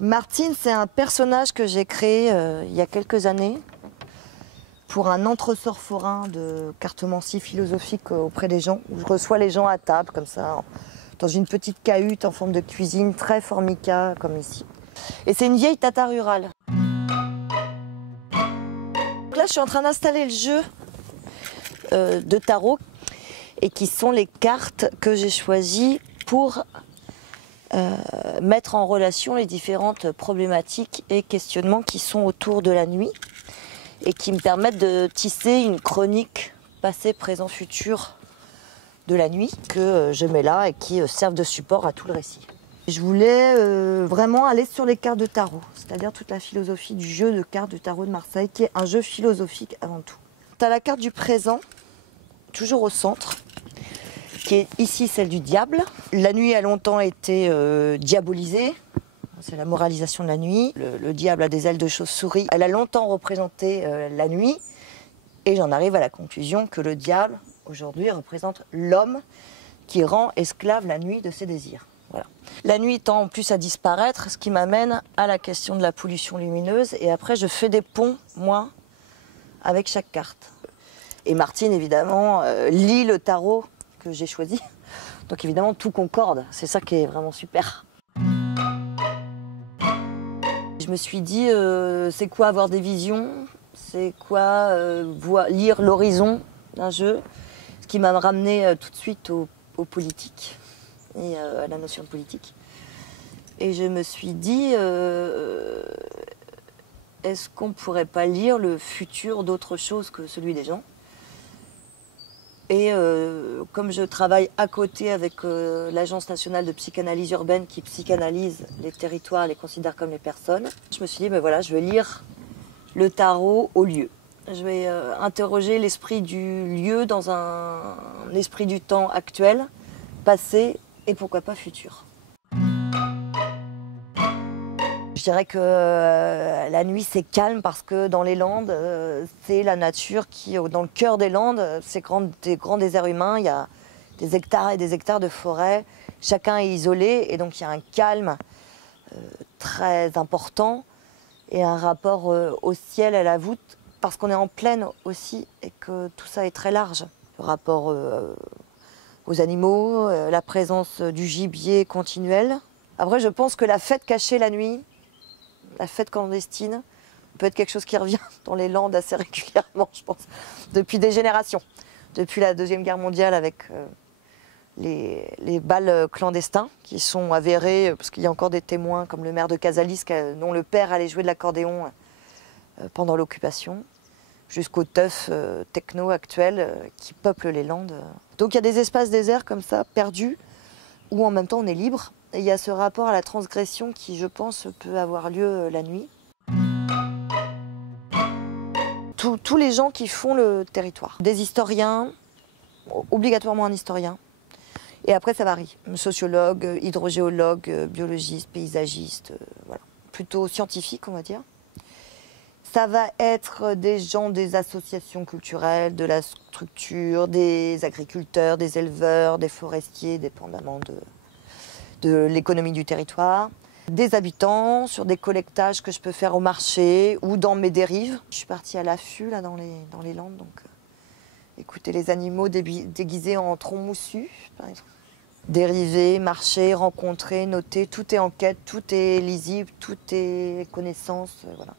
Martine, c'est un personnage que j'ai créé il y a quelques années pour un entresort forain de cartomancie philosophique auprès des gens, où je reçois les gens à table, comme ça, dans une petite cahute en forme de cuisine, très formica, comme ici. Et c'est une vieille tata rurale. Donc là, je suis en train d'installer le jeu de tarot, et qui sont les cartes que j'ai choisies pour mettre en relation les différentes problématiques et questionnements qui sont autour de la nuit et qui me permettent de tisser une chronique passé, présent, futur de la nuit que je mets là et qui servent de support à tout le récit. Je voulais vraiment aller sur les cartes de tarot, c'est-à-dire toute la philosophie du jeu de cartes du tarot de Marseille, qui est un jeu philosophique avant tout. Tu as la carte du présent, toujours au centre, qui est ici celle du diable. La nuit a longtemps été diabolisée, c'est la moralisation de la nuit. Le diable a des ailes de chauve-souris. Elle a longtemps représenté la nuit, et j'en arrive à la conclusion que le diable, aujourd'hui, représente l'homme qui rend esclave la nuit de ses désirs. Voilà. La nuit tend en plus à disparaître, ce qui m'amène à la question de la pollution lumineuse, et après je fais des ponts, moi, avec chaque carte. Et Martine, évidemment, lit le tarot que j'ai choisi. Donc évidemment, tout concorde. C'est ça qui est vraiment super. Je me suis dit, c'est quoi avoir des visions? C'est quoi lire l'horizon d'un jeu? Ce qui m'a ramené tout de suite aux politiques et à la notion de politique. Et je me suis dit, est-ce qu'on ne pourrait pas lire le futur d'autre chose que celui des gens? Et comme je travaille à côté avec l'Agence nationale de psychanalyse urbaine qui psychanalyse les territoires, les considère comme les personnes, je me suis dit, ben voilà, je vais lire le tarot au lieu. Je vais interroger l'esprit du lieu dans un esprit du temps actuel, passé et pourquoi pas futur. Je dirais que la nuit c'est calme parce que dans les Landes, c'est la nature qui, dans le cœur des Landes, c'est des grands déserts humains, il y a des hectares et des hectares de forêt, chacun est isolé et donc il y a un calme très important et un rapport au ciel, à la voûte, parce qu'on est en plaine aussi et que tout ça est très large. Le rapport aux animaux, la présence du gibier continuel. Après je pense que la fête cachée la nuit, la fête clandestine peut être quelque chose qui revient dans les Landes assez régulièrement, je pense, depuis des générations. Depuis la Deuxième Guerre mondiale avec les bals clandestins qui sont avérés, parce qu'il y a encore des témoins comme le maire de Casalis dont le père allait jouer de l'accordéon pendant l'occupation, jusqu'aux teufs techno actuels qui peuplent les Landes. Donc il y a des espaces déserts comme ça, perdus, où en même temps on est libre. Et il y a ce rapport à la transgression qui, je pense, peut avoir lieu la nuit. Tous les gens qui font le territoire. Des historiens, obligatoirement un historien. Et après, ça varie. Sociologue, hydrogéologue, biologiste, paysagiste, voilà. Plutôt scientifique, on va dire. Ça va être des gens des associations culturelles, de la structure, des agriculteurs, des éleveurs, des forestiers, dépendamment de l'économie du territoire, des habitants sur des collectages que je peux faire au marché ou dans mes dérives. Je suis partie à l'affût là dans les Landes, donc écouter les animaux déguisés en troncs moussus, par exemple. Dériver, marcher, rencontrer, noter, tout est enquête, tout est lisible, tout est connaissance, voilà.